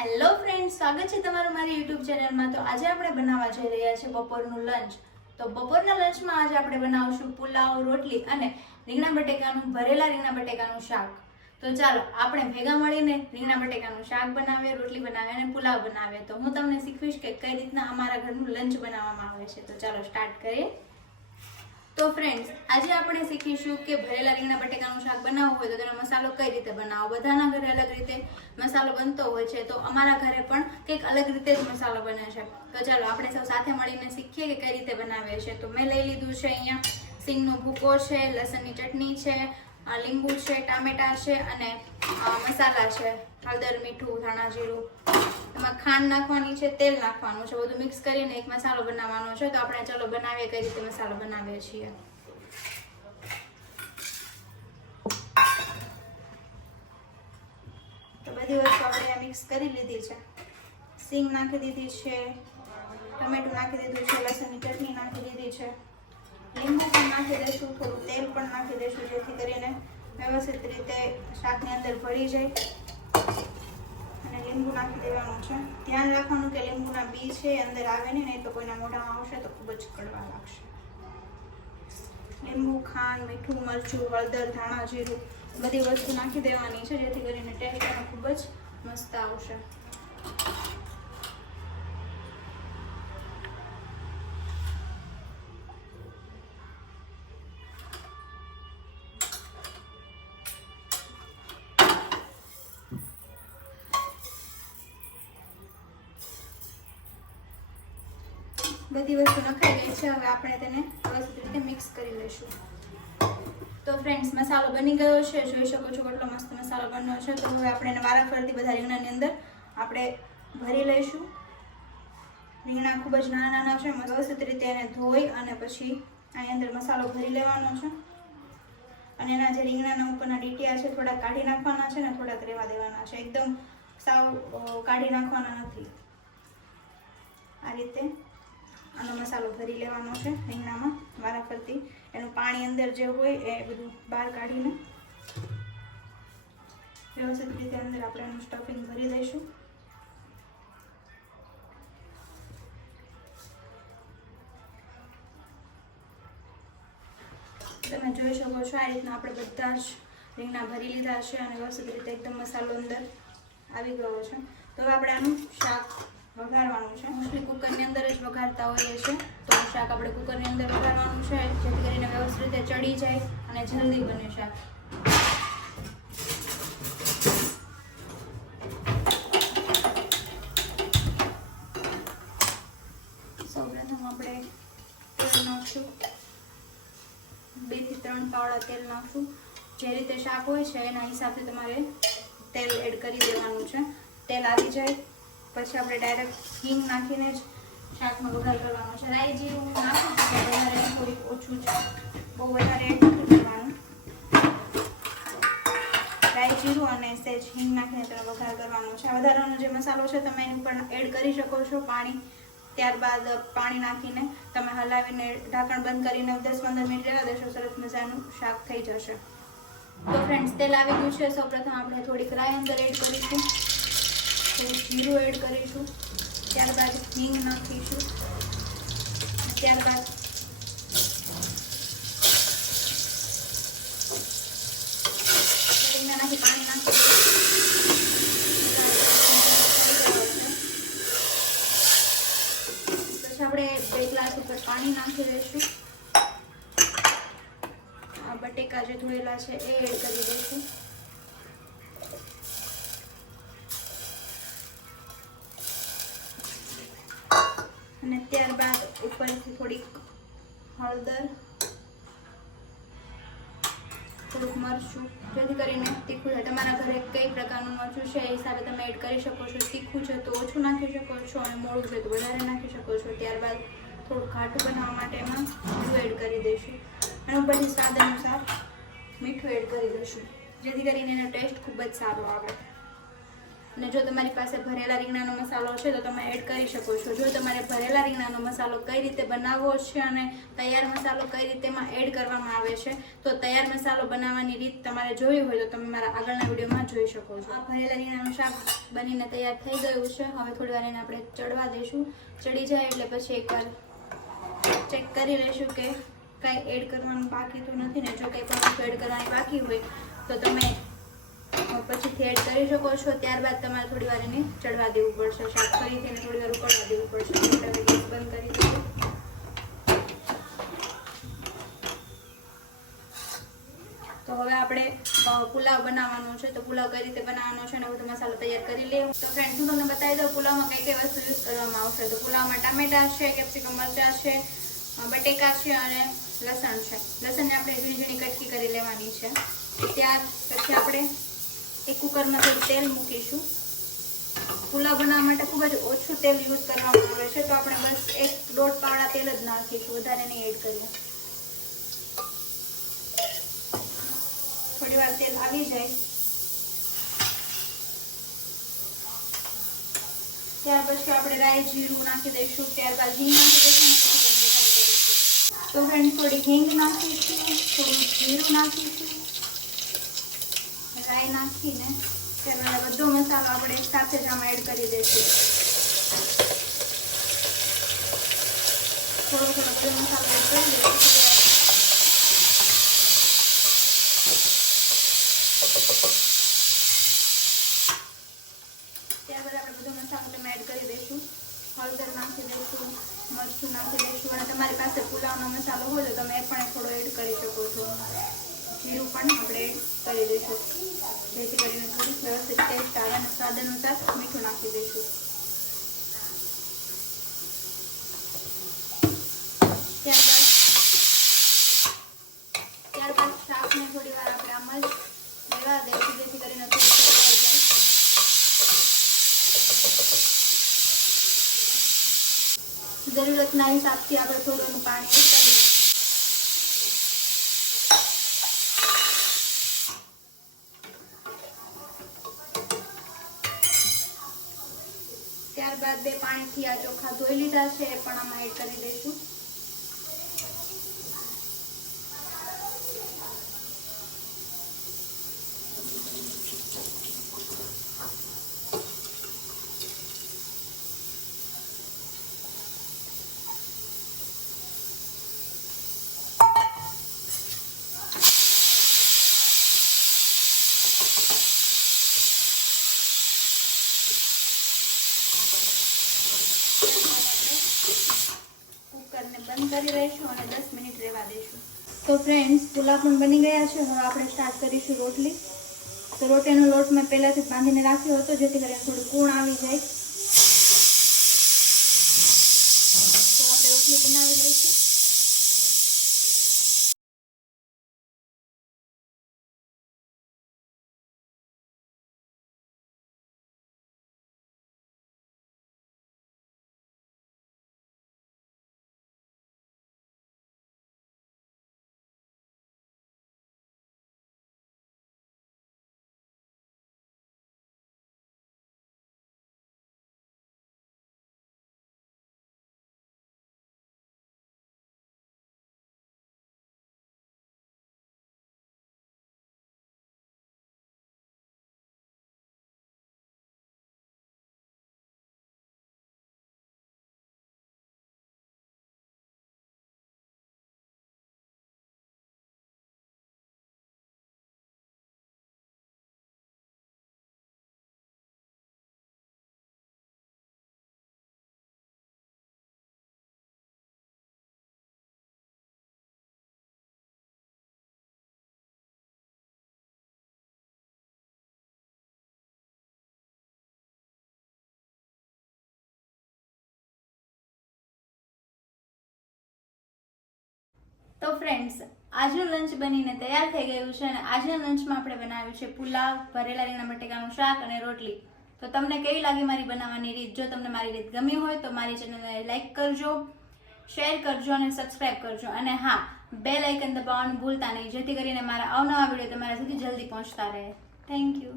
Hello friends, સ્વાગત છે તમારું મારી યુટ્યુબ ચેનલમાં। તો આજે આપણે બનાવવા જઈ રહ્યા છીએ બપોરનું લંચ। તો બપોરના લંચમાં આજે આપણે બનાવશું પુલાવ, રોટલી અને ભરેલા રીંગણા બટેકાનું શાક। તો ચાલો આપણે ભેગા મળીને રીંગણા બટેકાનું શાક બનાવીએ, રોટલી બનાવીએ અને પુલાવ બનાવીએ। તો હું તમને શીખવીશ કે કઈ રીતના અમારા ઘરનું લંચ બનાવવામાં આવે છે। તો ચાલો સ્ટાર્ટ કરીએ। તો ફ્રેન્ડ્સ, આજે આપણે શીખીશું કે ભરેલા રીંગણા બટેકાનું શાક બનાવવું હોય તો તેનો મસાલો કઈ રીતે બનાવો। બધાના ઘરે અલગ રીતે મસાલો બનતો હોય છે, તો અમારા ઘરે પણ કંઈક અલગ રીતે જ મસાલો બને છે। તો ચાલો આપણે સૌ સાથે મળીને શીખીએ કે કઈ રીતે બનાવીએ છીએ। તો મેં લઈ લીધું છે અહીંયા સિંગનો ભૂકો છે, લસણની ચટણી છે, લીંબુ છે, ટામેટા છે અને મસાલા છે, હળદર, મીઠું, ધાણા જીરું। એમાં ખાંડ નાખવાની છે, તેલ નાખવાનું છે, બધું મિક્સ કરીને એક મસાલો બનાવવાનો છે। તો આપણે ચાલો બનાવીએ કઈ રીતે મસાલો બનાવીએ છીએ। તો બધી વસ્તુ આપણે મિક્સ કરી લીધી છે। સિંગ નાખી દીધી છે, ટમેટું નાખી દીધું છે, લસણની ચટણી નાખી દીધી છે, લીંબુ પણ નાખી દઈશું, થોડું તેલ પણ નાખી દઈશું જેથી કરીને વ્યવસ્થિત રીતે શાકની અંદર ભળી જાય। અને લીંબુ નાખી દેવાનું છે। ધ્યાન રાખવાનું કે લીંબુના બી છે અંદર આવે નહીં તો કોઈના મોઢામાં આવશે તો ખૂબ જ કડવા લાગશે। લીંબુ, ખાંડ, મીઠું, મરચું, હળદર, ધાણા જીરું બધી વસ્તુ નાખી દેવાની છે જેથી કરીને ટેસ્ટ એનો ખૂબ જ મસ્ત આવશે। બધી વસ્તુ નખાઈ ગઈ છે, હવે આપણે તેને વ્યવસ્થિત રીતે મિક્સ કરી લઈશું। તો ફ્રેન્ડ્સ, મસાલો બની ગયો છે, જોઈ શકો છો કેટલો મસ્ત મસાલો બન્યો છે। તો હવે આપણે એને વારાફરતી બધા રીંગણાની અંદર આપણે ભરી લઈશું। રીંગણા ખૂબ જ નાના નાના છે, વ્યવસ્થિત રીતે એને ધોઈ અને પછી આની અંદર મસાલો ભરી લેવાનો છે। અને એના જે રીંગણાના ઉપરના ડીટીયા છે થોડાક કાઢી નાખવાના છે ને થોડાક રહેવા દેવાના છે, એકદમ સાવ કાઢી નાખવાના નથી। આ રીતે આનો મસાલો ભરી લેવાનો છે રીંગણામાં વારાફરતી। એનું પાણી અંદર જે હોય એ બધું બહાર કાઢીને વ્યવસ્થિત રીતે અંદર આપણે એનું સ્ટફિંગ ભરી દઈશું। તમે જોઈ શકો છો આ રીતના આપણે બધા જ રીંગણા ભરી લીધા છે અને વ્યવસ્થિત રીતે એકદમ મસાલો અંદર આવી ગયો છે। તો હવે આપણે આનું શાક વઘારવાનું છે। મોસ્ટલી કુકરની અંદર જ વઘારતા હોઈએ છીએ, તો શાક આપણે કુકરની અંદર વઘારવાનું છે જેથી કરીને વ્યવસ્થિત રીતે ચડી જાય અને જલ્દી બને શાક। સૌપ્રથમ આપણે તેલ નાખશું, 2 થી 3 પાવડા તેલ નાખશું। જે રીતે શાક હોય છે એના હિસાબથી તમારે તેલ એડ કરી દેવાનું છે। તેલ આવી જાય પછી આપણે ડાયરેક્ટ હિંગ નાખીને જ શાકમાં વઘાર કરવાનો છે। રાઈ જીરું નાખું છું વધારે, થોડીક ઓછું છે, બહુ વધારે એડ નથી કરવાનું। રાઈ જીરું અને સહેજ હિંગ નાખીને તેનો વઘાર કરવાનો છે। વધારાનો જે મસાલો છે તમે એની પણ એડ કરી શકો છો પાણી। ત્યારબાદ પાણી નાખીને તમે હલાવીને ઢાંકણ બંધ કરીને 10-15 મિનિટ રહેવા દેશો, સરસ મજાનું શાક થઈ જશે। તો ફ્રેન્ડ્સ, તેલ આવી ગયું છે। સૌપ્રથમ આપણે થોડીક રાઈ અંદર એડ કરીશું, થોડું જીરું એડ કરીશું, ત્યારબાદ હિંગ નાખીશું, ત્યારબાદ રીંગણામાંથી પાણી નાખીશું। પછી આપણે 2 ગ્લાસ ઉપર પાણી નાખી દઈશું। આ બટેકા જે ધોયેલા છે એ એડ કરી દઈશું। અને ત્યારબાદ ઉપરથી થોડીક હળદર, થોડુંક મરચું, જેથી કરીને તીખું છે। તમારા ઘરે કઈ પ્રકારનું મરચું છે એ હિસાબે તમે એડ કરી શકો છો। તીખું છે તો ઓછું નાખી શકો છો અને મોળું છે તો વધારે નાખી શકો છો। ત્યારબાદ થોડુંક ઘાટું બનાવવા માટે એમાં મીઠું એડ કરી દઈશું અને ઉપરથી સ્વાદ અનુસાર મીઠું એડ કરી દઈશું જેથી કરીને એનો ટેસ્ટ ખૂબ જ સારો આવે। અને જો તમારી પાસે ભરેલા રીંગણાનો મસાલો છે તો તમે એડ કરી શકો છો. જો તમારે ભરેલા રીંગણાનો મસાલો કઈ રીતે બનાવવો છે અને તૈયાર મસાલો કઈ રીતે એમાં એડ કરવામાં આવે છે તો તૈયાર મસાલો બનાવવાની રીત તમારે જોવી હોય તો તમે મારા આગળના વિડીયોમાં જોઈ શકો છો. આ ભરેલા રીંગણાનું શાક બનીને તૈયાર થઈ ગયું છે. હવે થોડી વાર એને આપણે ચડવા દઈશું. ચડી જાય એટલે પછી એકવાર ચેક કરી લઈશું કે કાંઈ એડ કરવાનું બાકી તો નથી ને. જો કંઈ પણ વસ્તુ એડ કરવાની બાકી હોય તો તમે પછીથી એડ કરી શકો છો. ત્યારબાદ તમારે થોડી વાર એને ચડવા દેવું પડશે. શાક ફરીથી એને થોડી વાર ઉકળવા દેવું પડશે. એટલે હવે ગેસ બંધ કરી દઈશું. તો હવે આપણે પુલાવ બનાવવાનો છે. તો પુલાવ કઈ રીતે બનાવવાનો છે અને બધો મસાલો તૈયાર કરી લેવું. તો ફ્રેન્ડ્સ હું તમને બતાવી દઉં પુલાવમાં કઈ કઈ વસ્તુ યુઝ કરવામાં આવશે. તો પુલાવમાં ટામેટા છે, કેપ્સિકમ મરચાં છે, બટેકા છે અને લસણ છે. લસણને આપણે ઝીણી ઝીણી કટકી કરી લેવાની છે. ત્યાર પછી આપણે એક કુકરમાં થોડું તેલ મૂકીશું. પુલાવ બનાવવા માટે ખૂબ જ ઓછું તેલ યુઝ કરવામાં આવે છે. તો આપણે બસ 1-1.5 પાવડા તેલ જ નાખીશું, વધારે નહીં એડ કરીએ. થોડી વાર તેલ આવી જાય ત્યાર પછી આપણે રાઈ જીરું નાખી દઈશું. ત્યારબાદ હિંગ નાખી દઈશું. તો ફ્રેન્ડ થોડી હિંગ નાખીશું, થોડું જીરું નાખીશું, રાઈ નાખીને ત્યારબાદ બધો મસાલો આપણે એક સાથે જ આમાં એડ કરી દઈશું. થોડો થોડો બધો મસાલો એડ કરી દઈશું. ત્યારબાદ આપણે બધો મસાલો એડ કરી દઈશું. હળદર નાખી દઈશું, મરચું નાખી દઈશું અને તમારી પાસે પુલાવનો મસાલો હોય તો તમે એ પણ થોડો એડ કરી શકો છો. જીરું પણ આપણે એડ કરી દઈશું જેથી કરીને થોડીક વ્યવસ્થિત ટેસ્ટ આવે અને સ્વાદ અનુસાર મીઠું નાખી દઈશું. ત્યારબાદ શાકને થોડી વાર આપણે આમ જ લેવા દઈશું જેથી કરીને થોડું થઈ જાય. જરૂરતના હિસાબથી આપણે થોડું પાણી એડ કરીશું. ત્યારબાદ 2 પાણીથી આ ચોખા ધોઈ લીધા છે એ પણ આમાં એડ કરી દઈશું. બંધ કરી દઈશું અને 10 મિનિટ રહેવા દઈશું. તો ફ્રેન્ડ્સ પુલાવ પણ બની ગયા છે. હવે આપણે સ્ટાર્ટ કરીશું રોટલી. તો રોટીનો લોટ મેં પહેલાથી બાંધીને રાખ્યો હતો જેથી કરીને થોડું કૂણ આવી જાય. તો આપણે રોટલી બનાવી લઈશું. તો ફ્રેન્ડ્સ આજનું લંચ બનીને તૈયાર થઈ ગયું છે અને આજના લંચમાં આપણે બનાવ્યું છે પુલાવ, ભરેલા રીંગણા બટેકાનું શાક અને રોટલી. તો તમને કેવી લાગી મારી બનાવવાની રીત? જો તમને મારી રીત ગમી હોય તો મારી ચેનલને લાઈક કરજો, શેર કરજો અને સબસ્ક્રાઇબ કરજો. અને હા, બેલ આઇકન દબાવવાનું ભૂલતા નહીં જેથી કરીને મારા અવનવા વિડીયો તમારા સુધી જલ્દી પહોંચતા રહે. Thank you.